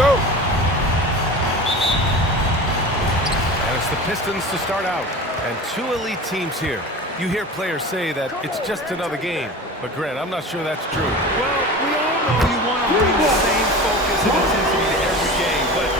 go. And it's the Pistons to start out. And two elite teams here. You hear players say that it's just another game. But, Grant, I'm not sure that's true. Well, we all know you want to bring the same focus and intensity to every game, but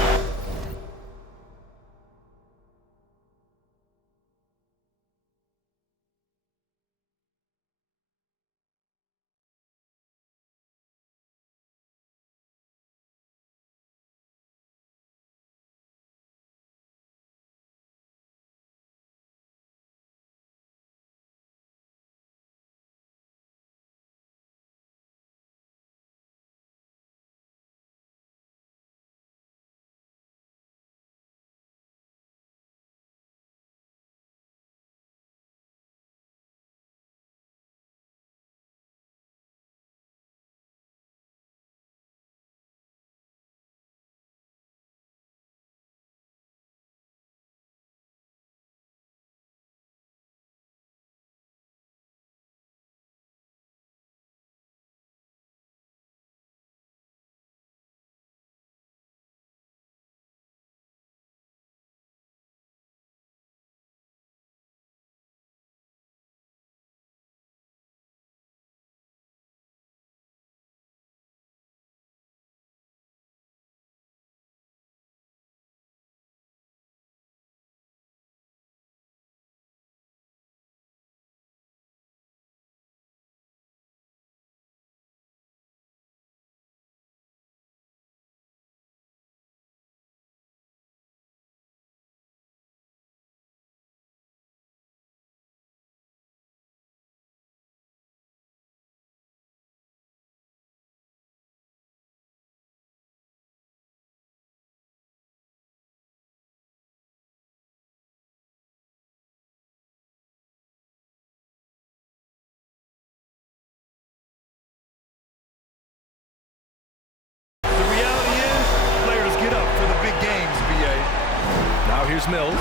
Now here's Mills.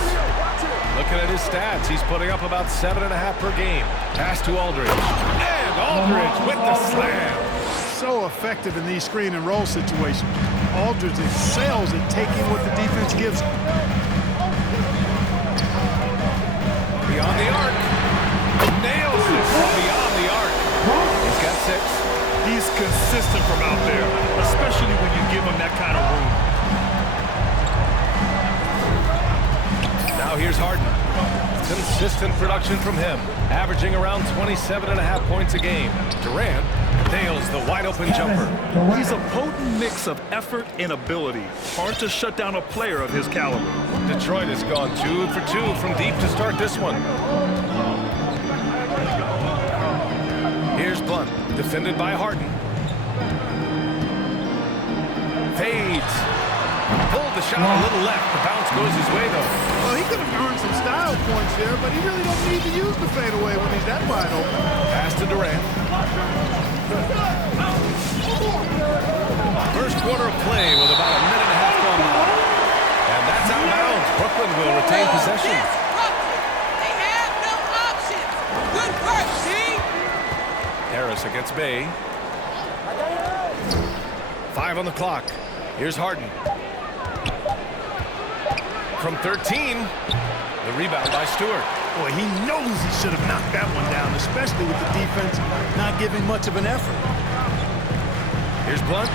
Looking at his stats, he's putting up about 7.5 per game. Pass to Aldridge. And Aldridge with the slam. So effective in these screen and roll situations. Aldridge excels at taking what the defense gives him. Beyond the arc. Nails it from beyond the arc. He's got 6. he's consistent from out there, especially when you give him that kind of room. Now here's Harden. Consistent production from him, averaging around 27.5 points a game. Durant nails the wide-open jumper. He's a potent mix of effort and ability. Hard to shut down a player of his caliber. Detroit has gone 2 for 2 from deep to start this one. Here's Blunt, defended by Harden. Fades. Pulled the shot a little left. The bounce goes his way, though. Well, he could have earned some style points there, but he really don't need to use the fadeaway when he's that wide open. Pass to Durant. First quarter of play with about a minute and a half gone by. And that's out of bounds. Brooklyn will retain possession. They have no options. Good work, team. Harris against Bay. 5 on the clock. Here's Harden. From 13, the rebound by Stewart. Boy, he knows he should have knocked that one down, especially with the defense not giving much of an effort. Here's Blunt.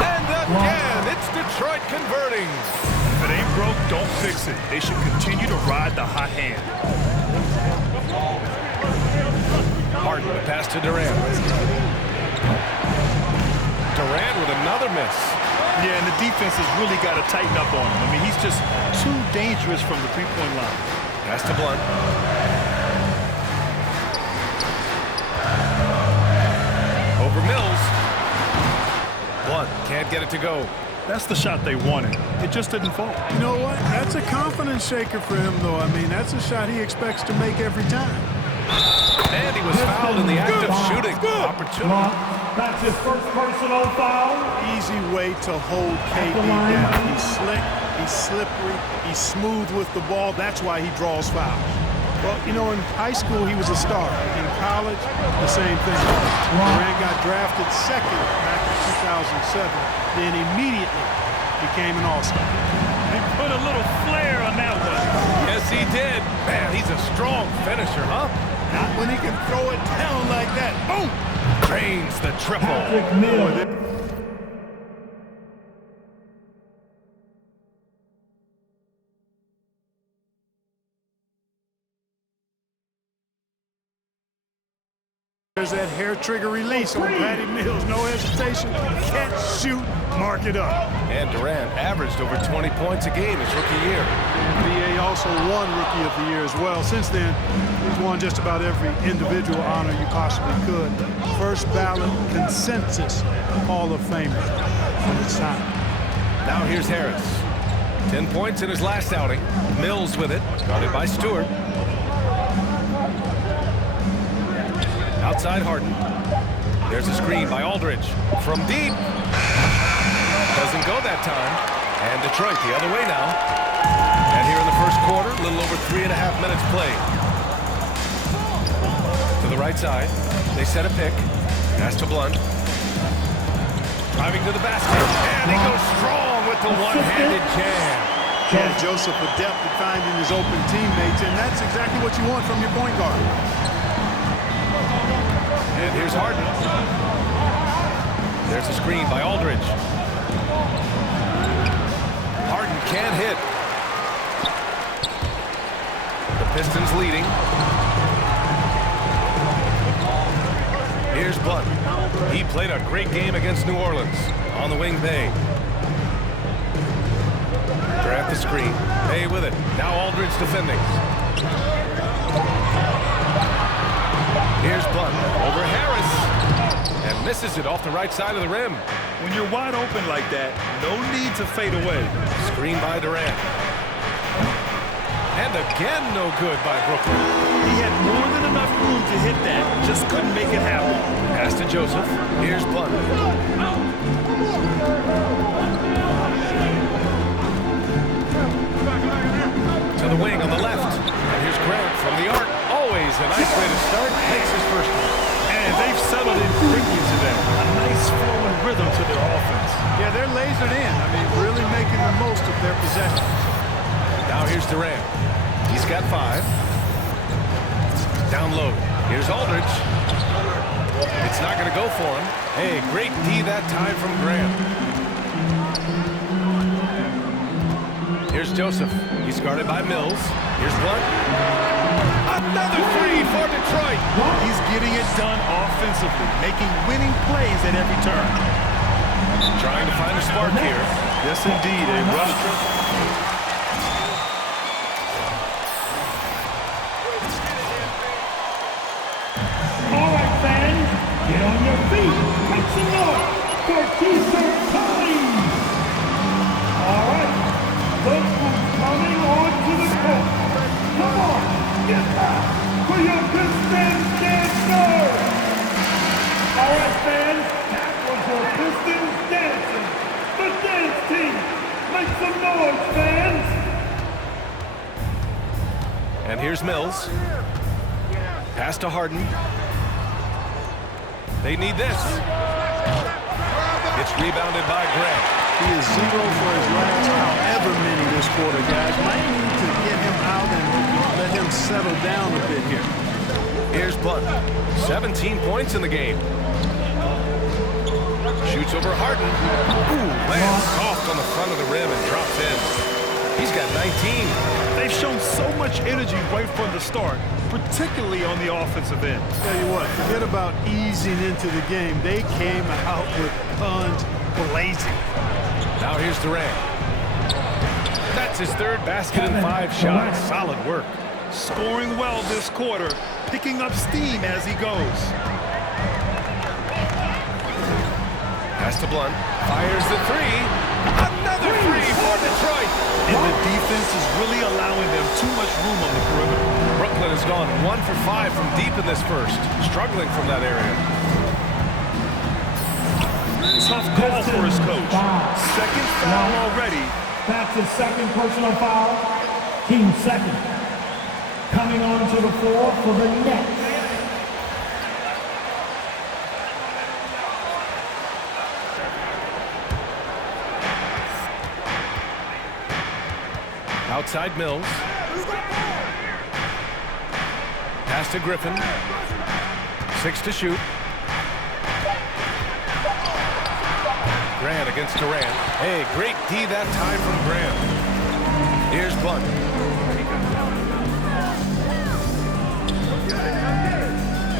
And again, it's Detroit converting. If it ain't broke, don't fix it. They should continue to ride the hot hand. Harden, the pass to Durant. Durant with another miss. Yeah, and the defense has really got to tighten up on him. I mean, he's just too dangerous from the three-point line. Pass to Blunt. Over Mills. Blunt can't get it to go. That's the shot they wanted. It just didn't fall. You know what? That's a confidence shaker for him, though. I mean, that's a shot he expects to make every time. And he was fouled in the act of shooting. Opportunity. That's his first personal foul. Easy way to hold KD down. He's slick, he's slippery, he's smooth with the ball. That's why he draws fouls. Well, you know, in high school, he was a star. In college, the same thing. Durant got drafted second back in 2007. Then immediately became an all-star. He put a little flair on that one. Yes, he did. Man, he's a strong finisher, huh? Not when he can throw it down like that. Boom! Drains the triple. Patrick Mills. There's that hair trigger release on Patty Mills. No hesitation. Catch, shoot, mark it up. And Durant averaged over 20 points a game his rookie year. VA also won Rookie of the Year as well. Since then, he's won just about every individual honor you possibly could. First ballot consensus Hall of Famer for his time. Now here's Harris. 10 points in his last outing. Mills with it, guarded by Stewart. Outside Harden. There's a screen by Aldridge. From deep. Doesn't go that time. And Detroit the other way now. And here in the first quarter, a little over 3.5 minutes played. To the right side. They set a pick. Pass to Blunt. Driving to the basket. And he goes strong with the one-handed jam. Yeah, Joseph adept at finding his open teammates, and that's exactly what you want from your point guard. And here's Harden. There's a screen by Aldridge. Harden can't hit. The Pistons leading. Here's Blunt. He played a great game against New Orleans on the wing Bay. Durant the screen. Bay with it. Now Aldridge defending. Here's Blunt over Harris. And misses it off the right side of the rim. When you're wide open like that, no need to fade away. Screen by Durant. And again, no good by Brooklyn. He had more than enough room to hit that, just couldn't make it happen. Pass to Joseph. Here's Blunt. To the wing on the left. And here's Grant from the arc. Always a nice way to start. Makes his first one. And they've settled in quickly today. A nice flowing rhythm to their offense. Yeah, they're lasered in. I mean, really making the most of their possession. Now here's Durant. He's got 5. Down low. Here's Aldridge. It's not going to go for him. Hey, great D that time from Grant. Here's Joseph. He's guarded by Mills. Here's Blunt. Another three for Detroit. He's getting it done offensively, making winning plays at every turn. Trying to find a spark here. Yes, indeed, a rough. Get on your feet. Make some noise for T-shirt Tony. All right. Look who's coming onto the court. Come on. Get back for your Pistons dancer. All right, fans. That was your Pistons dancing. The dance team. Make some noise, fans. And here's Mills. Pass to Harden. They need this. It's rebounded by Grant. He is 0 for his last however many this quarter, guys. Might need to get him out and let him settle down a bit here. Here's Blunt. 17 points in the game. Shoots over Harden. Ooh, lands soft on the front of the rim and drops in. He's got 19. They've shown so much energy right from the start, particularly on the offensive end. Tell you what, forget about easing into the game. They came out with guns blazing. Now here's Durant. That's his third basket in 5 shots. Solid work. Scoring well this quarter, picking up steam as he goes. Pass to Blunt. Fires the 3. Another 3 for Detroit. And the defense is really allowing them too much room on the perimeter. Brooklyn has gone 1 for 5 from deep in this first. Struggling from that area. Tough call for his coach. Second foul already. That's his second personal foul. Team second. Coming onto the floor for the Nets. Outside Mills. Pass to Griffin. 6 to shoot. Grant against Durant. Hey, great D that time from Grant. Here's Blunt.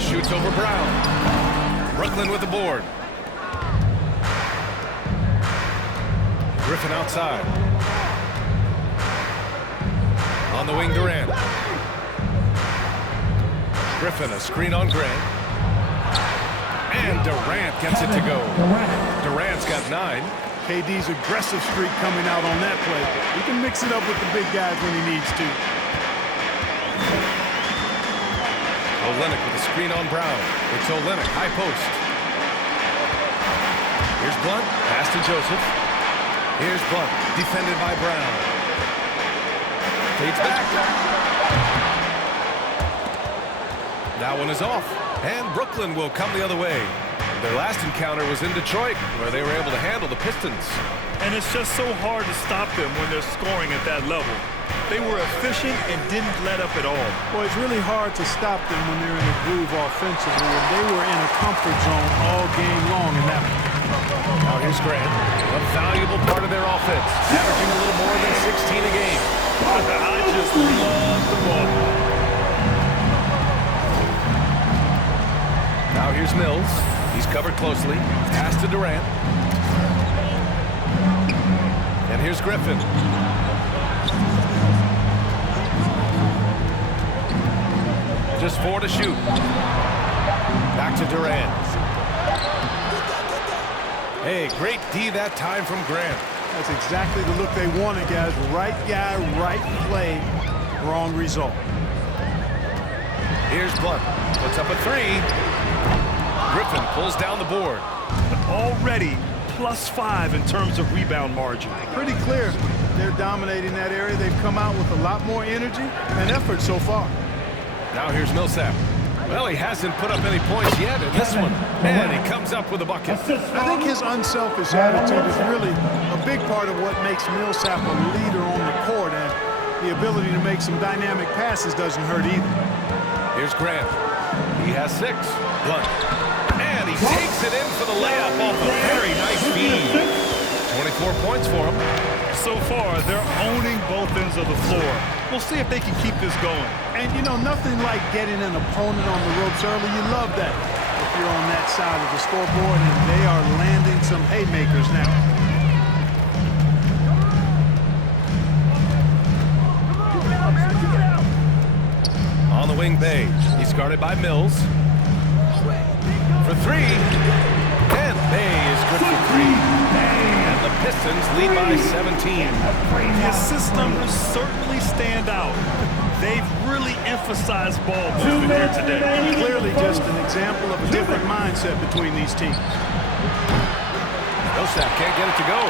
Shoots over Brown. Brooklyn with the board. Griffin outside. On the wing, Durant. Griffin, a screen on Grant. And Durant gets it to go. Durant's got 9. KD's aggressive streak coming out on that play. He can mix it up with the big guys when he needs to. Olynyk with a screen on Brown. It's Olynyk, high post. Here's Blunt, pass to Joseph. Here's Blunt, defended by Brown. Fades back. That one is off. And Brooklyn will come the other way. Their last encounter was in Detroit, where they were able to handle the Pistons. And it's just so hard to stop them when they're scoring at that level. They were efficient and didn't let up at all. Well, it's really hard to stop them when they're in a groove offensively, and they were in a comfort zone all game long in that one. Now here's Grant, a valuable part of their offense, averaging a little more than 16 a game. I just love the ball. Now here's Mills. He's covered closely. Pass to Durant. And here's Griffin. Just 4 to shoot. Back to Durant. Hey, great D that time from Grant. That's exactly the look they wanted, guys. Right guy, right play, wrong result. Here's Blunt. Puts up a 3. Griffin pulls down the board. Already +5 in terms of rebound margin. Pretty clear. They're dominating that area. They've come out with a lot more energy and effort so far. Now here's Millsap. Well, he hasn't put up any points yet in this one. And he comes up with a bucket. I think his unselfish attitude is really a big part of what makes Millsap a leader on the court, and the ability to make some dynamic passes doesn't hurt either. Here's Grant. He has 6. Blunt. And he takes it in for the layup off a very nice feed. 24 points for him. So far, they're owning both ends of the floor. We'll see if they can keep this going. And, you know, nothing like getting an opponent on the ropes early. You love that if you're on that side of the scoreboard, and they are landing some haymakers now. On the wing, Bay. He's guarded by Mills. For 3. And Bay is good for 3. And the Pistons lead by 17. The assist numbers certainly stand out. They've really emphasized ball movement here today. Clearly just an example of a different mindset between these teams. Millsap can't get it to go.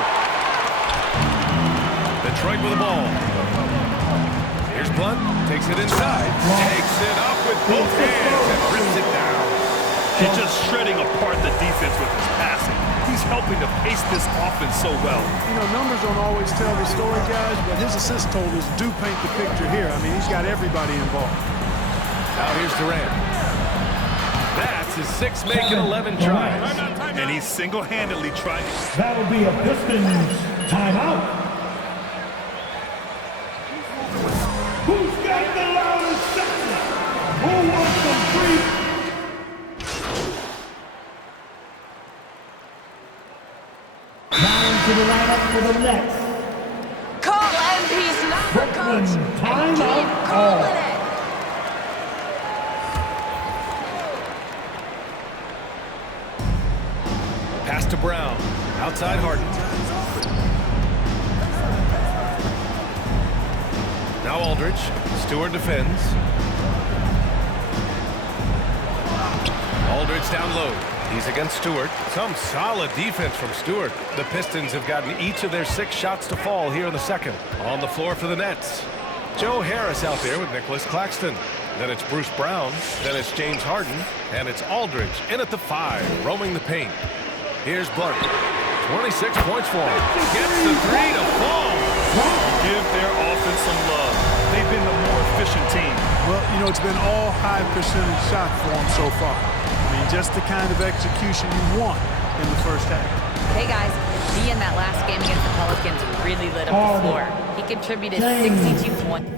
Detroit with the ball. Here's Blunt. Takes it inside. Takes it up with both hands and rips it down. He's just shredding apart the defense with his passing. He's helping to pace this offense so well. You know, numbers don't always tell the story, guys, but his assist totals do paint the picture here. I mean, he's got everybody involved. Now here's Durant. That's his 6th make and 11 tries. And he's single-handedly trying. That'll be a Pistons timeout. Who's got the loudest section? Who wants some free? Down to the lineup for the Nets. Call MP's number, coach. And Timeout. keep calling it. Pass to Brown. Outside Harden. Now Aldridge. Stewart defends. Aldridge down low. He's against Stewart. Some solid defense from Stewart. The Pistons have gotten each of their 6 shots to fall here in the second. On the floor for the Nets. Joe Harris out there with Nicholas Claxton. Then it's Bruce Brown. Then it's James Harden. And it's Aldridge in at the 5, roaming the paint. Here's Blunt. 26 points for him. Gets the 3 to fall. Give their offense some love. They've been the more efficient team. Well, you know, it's been all high percentage shot for them so far. I mean, just the kind of execution you want in the first half. Hey guys, he in that last game against the Pelicans really lit up the floor. He contributed 62 points.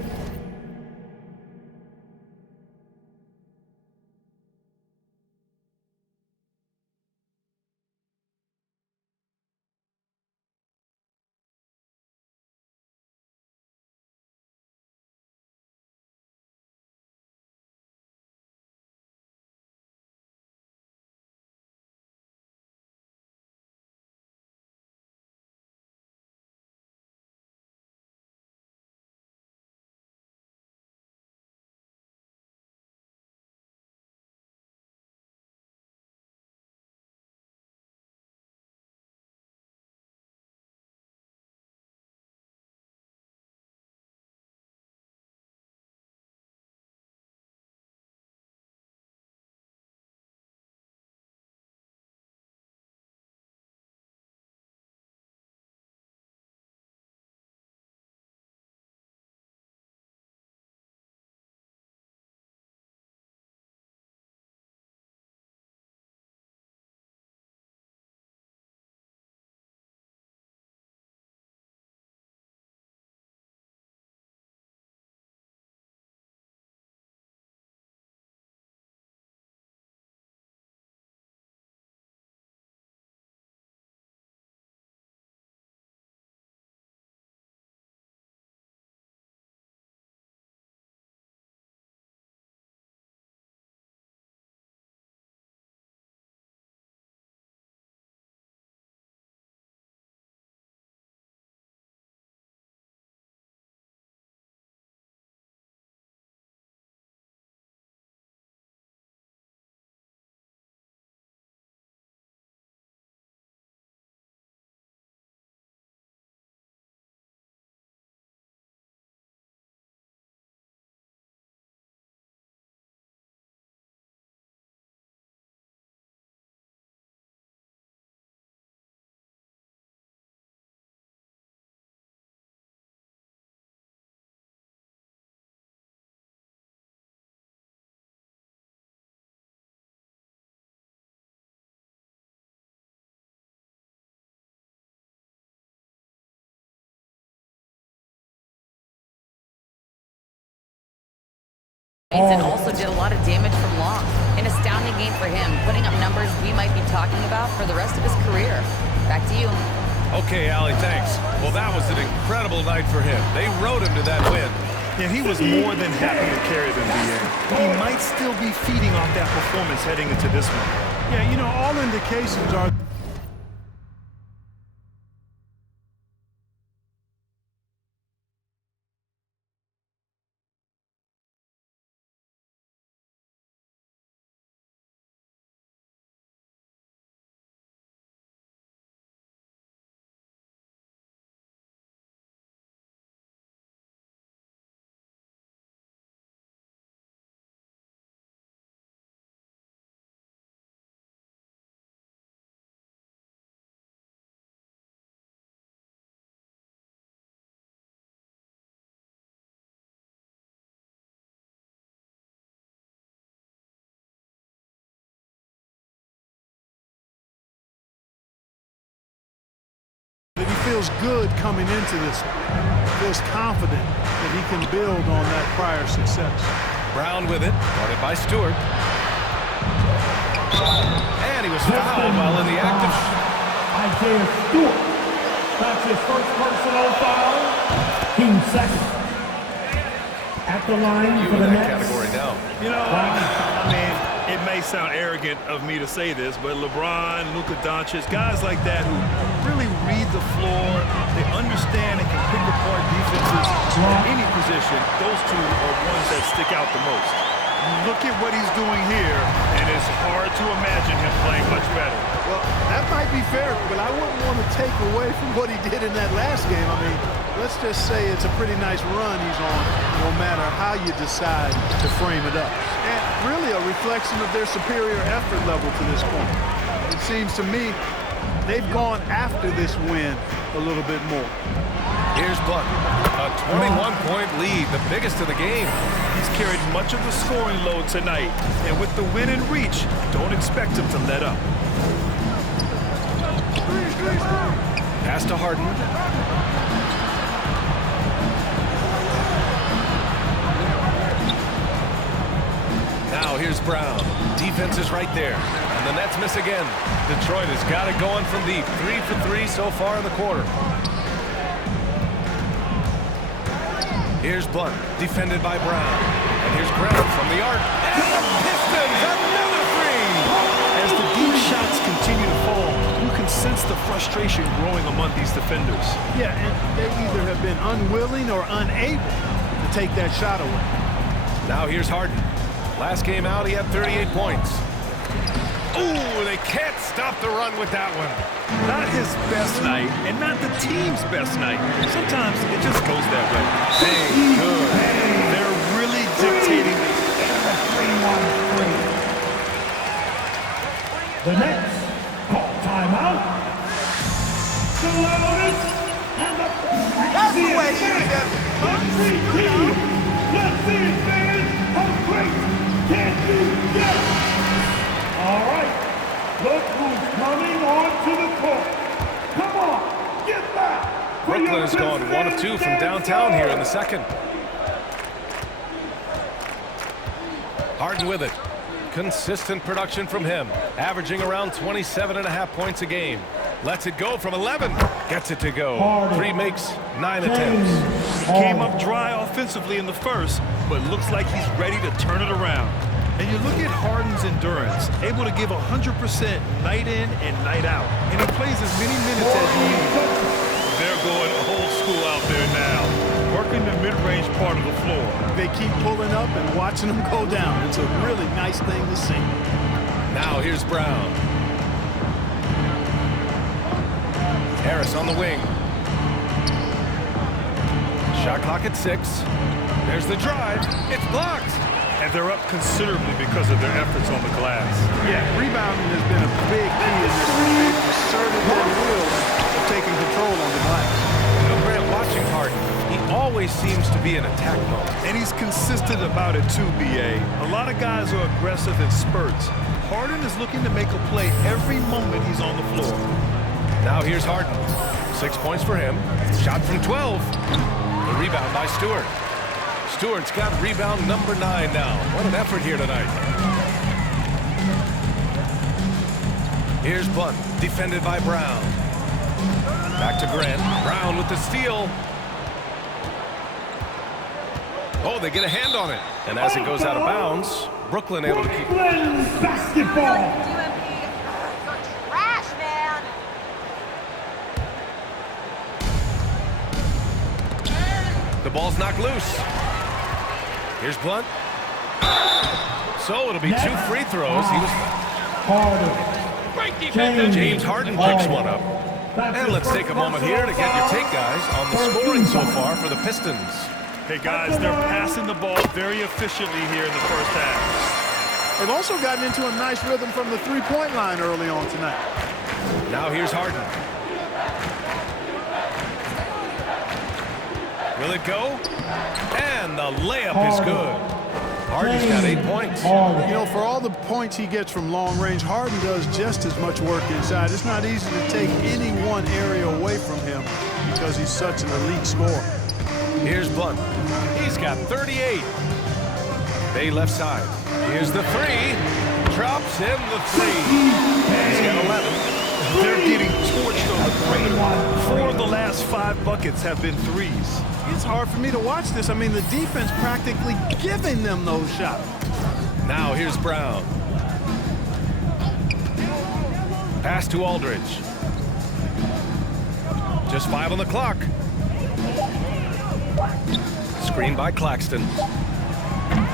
And also did a lot of damage from long. An astounding game for him, putting up numbers we might be talking about for the rest of his career. Back to you. Okay, Allie, thanks. Well, that was an incredible night for him. They rode him to that win. Yeah, he was more than happy to carry them, BA. He might still be feeding off that performance heading into this one. Yeah, you know, all indications are that he feels good coming into this. Feels confident that he can build on that prior success. Brown with it, guarded by Stewart. And he was fouled while in the act of... Isaiah Stewart. That's his first personal foul. Team second. At the line You for in the that Nets. category now. You know, I mean, it may sound arrogant of me to say this, but LeBron, Luka Doncic, guys like that who really read the floor, they understand and can pick apart defenses at any position. Those two are ones that stick out the most. Look at what he's doing here, and it's hard to imagine him playing much better. Well, that might be fair, but I wouldn't want to take away from what he did in that last game. I mean, let's just say it's a pretty nice run he's on, no matter how you decide to frame it up. And really a reflection of their superior effort level to this point. It seems to me they've gone after this win a little bit more. Here's Blunt. A 21-point lead, the biggest of the game. He's carried much of the scoring load tonight. And with the win in reach, don't expect him to let up. Pass to Harden. Now here's Brown. Defense is right there. And the Nets miss again. Detroit has got it going from deep. 3 for 3 so far in the quarter. Here's Blunt, defended by Brown. And here's Grant from the arc. And the Pistons, another three! As the deep shots continue to fall, you can sense the frustration growing among these defenders. Yeah, and they either have been unwilling or unable to take that shot away. Now here's Harden. Last game out, he had 38 points. Ooh, they can't stop the run with that one. Not his best night, and not the team's best night. Sometimes it just goes that way. Hey, good. They're really dictating the... The Nets call timeout. The loudest and the... That's the way you do it. Let's see it, fans. How great can you get? All right, look who's coming onto the court. Come on, get back. Brooklyn has gone 1 of 2 from downtown here in the second. Harden with it. Consistent production from him, averaging around 27.5 points a game. Lets it go from 11. Gets it to go. 3 makes 9 attempts. He came up dry offensively in the first, but looks like he's ready to turn it around. And you look at Harden's endurance, able to give 100% night in and night out. And he plays as many minutes as he needs. They're going old school out there now, working the mid-range part of the floor. They keep pulling up and watching them go down. It's a really nice thing to see. Now here's Brown. Harris on the wing. Shot clock at 6. There's the drive. It's blocked. And they're up considerably because of their efforts on the glass. Yeah, rebounding has been a big key in this game. They've asserted their will of taking control on the glass. You know, Grant, watching Harden, he always seems to be in attack mode. And he's consistent about it too, B.A. A lot of guys are aggressive in spurts. Harden is looking to make a play every moment he's on the floor. Now here's Harden. 6 points for him. Shot from 12. The rebound by Stewart. Stewart's got rebound number 9 now. What an effort here tonight. Here's Blunt, defended by Brown. Back to Grant. Brown with the steal. Oh, they get a hand on it. And as it goes out of bounds, Brooklyn able to keep... Brooklyn basketball. Trash, man. The ball's knocked loose. Here's Blunt. So it'll be 2 free throws. He was... Harden. James Harden picks one up. And let's take a moment here to get your take, guys, on the scoring so far for the Pistons. Hey, guys, they're passing the ball very efficiently here in the first half. They've also gotten into a nice rhythm from the three-point line early on tonight. Now here's Harden. Will it go? And the layup is good. Harden's got 8 points. You know, for all the points he gets from long range, Harden does just as much work inside. It's not easy to take any one area away from him because he's such an elite scorer. Here's Blunt. He's got 38. Bay left side. Here's the 3. Drops in the 3. He's got 11. They're getting torched on the perimeter. 4 of the last 5 buckets have been threes. It's hard for me to watch this. I mean, the defense practically giving them those shots. Now here's Brown. Pass to Aldridge. Just 5 on the clock. Screen by Claxton.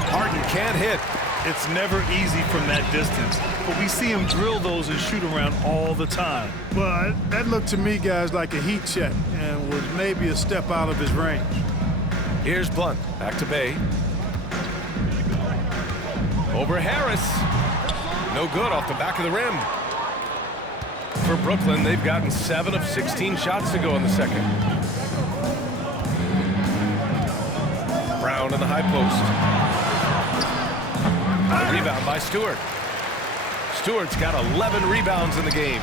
Harden can't hit. It's never easy from that distance, but we see him drill those and shoot around all the time. Well, that looked to me, guys, like a heat check and was maybe a step out of his range. Here's Blunt. Back to Bay. Over Harris. No good off the back of the rim. for Brooklyn, they've gotten 7 of 16 shots to go in the second. Brown in the high post. A rebound by Stewart. Stewart's got 11 rebounds in the game.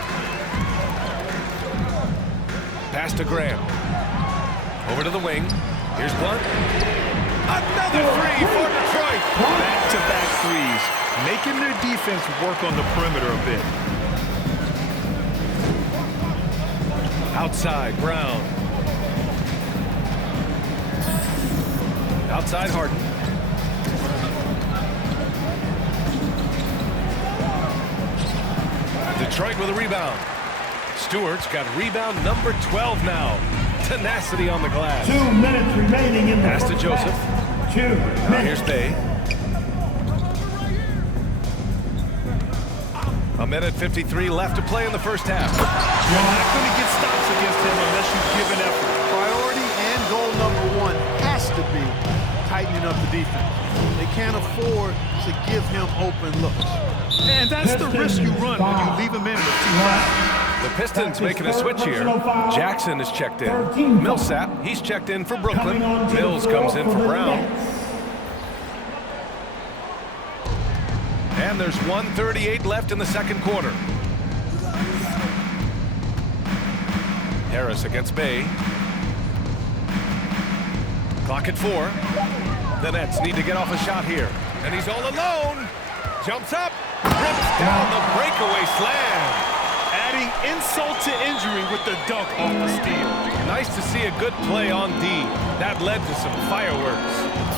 Pass to Graham. Over to the wing. Here's Blunt. Another three for Detroit. Back-to-back threes, making their defense work on the perimeter a bit. Outside, Brown. Outside, Harden. Detroit with a rebound. Stewart's got rebound number 12 now. Tenacity on the glass. 2 minutes remaining in the Pass to first Joseph. half. 2 Now minutes. here's Bay. A minute 53 left to play in the first half. You're not going to get stops against him unless you give an effort. Priority and goal number 1 has to be tightening up the defense. They can't afford to give him open looks. And that's the risk you run when you leave him in with 2 fouls. The Pistons making a switch here. Jackson is checked in. Millsap, he's checked in for Brooklyn. Mills comes in for Brown. And there's 1:38 left in the second quarter. Harris against Bay. Clock at 4. The Nets need to get off a shot here. And he's all alone. Jumps up. Rips down the breakaway slam. Adding insult to injury with the dunk off the steal. Nice to see a good play on D. That led to some fireworks.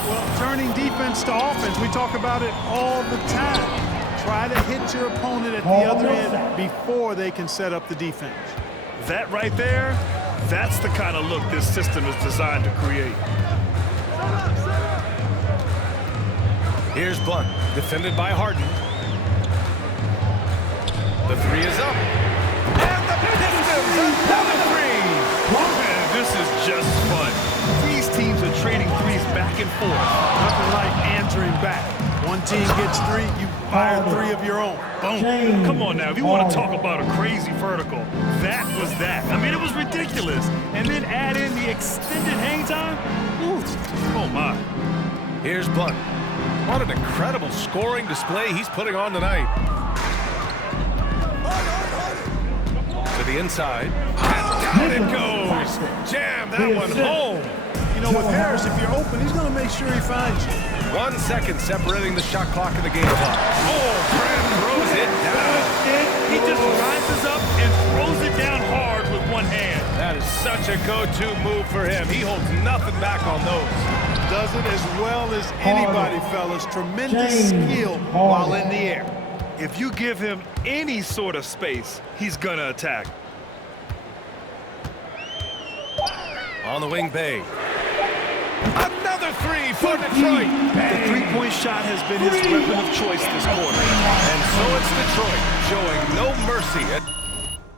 Well, turning defense to offense, we talk about it all the time. Try to hit your opponent at the other end before they can set up the defense. That right there, that's the kind of look this system is designed to create. Here's Blunt, defended by Harden. The three is up. And the Pistons, another three. Man, this is just fun. These teams are trading threes back and forth. Nothing like answering back. One team gets 3, you fire 3 of your own. Boom. Come on now, if you want to talk about a crazy vertical, that was that. I mean, it was ridiculous. And then add in the extended hang time. Ooh, oh my. Here's Blunt. What an incredible scoring display he's putting on tonight. To the inside. And down it goes. Jam that one home. You know, with Harris, if you're open, he's going to make sure he finds you. 1 second separating the shot clock and the game clock. Oh, Graham throws it down. He just rises up and throws it down hard with one hand. That is such a go-to move for him. He holds nothing back on those. Does it as well as anybody, fellas. Tremendous skill while in the air. If you give him any sort of space, he's gonna attack. On the wing, Bay. Another three for Detroit. The three-point shot has been his weapon of choice this quarter. And so it's Detroit showing no mercy at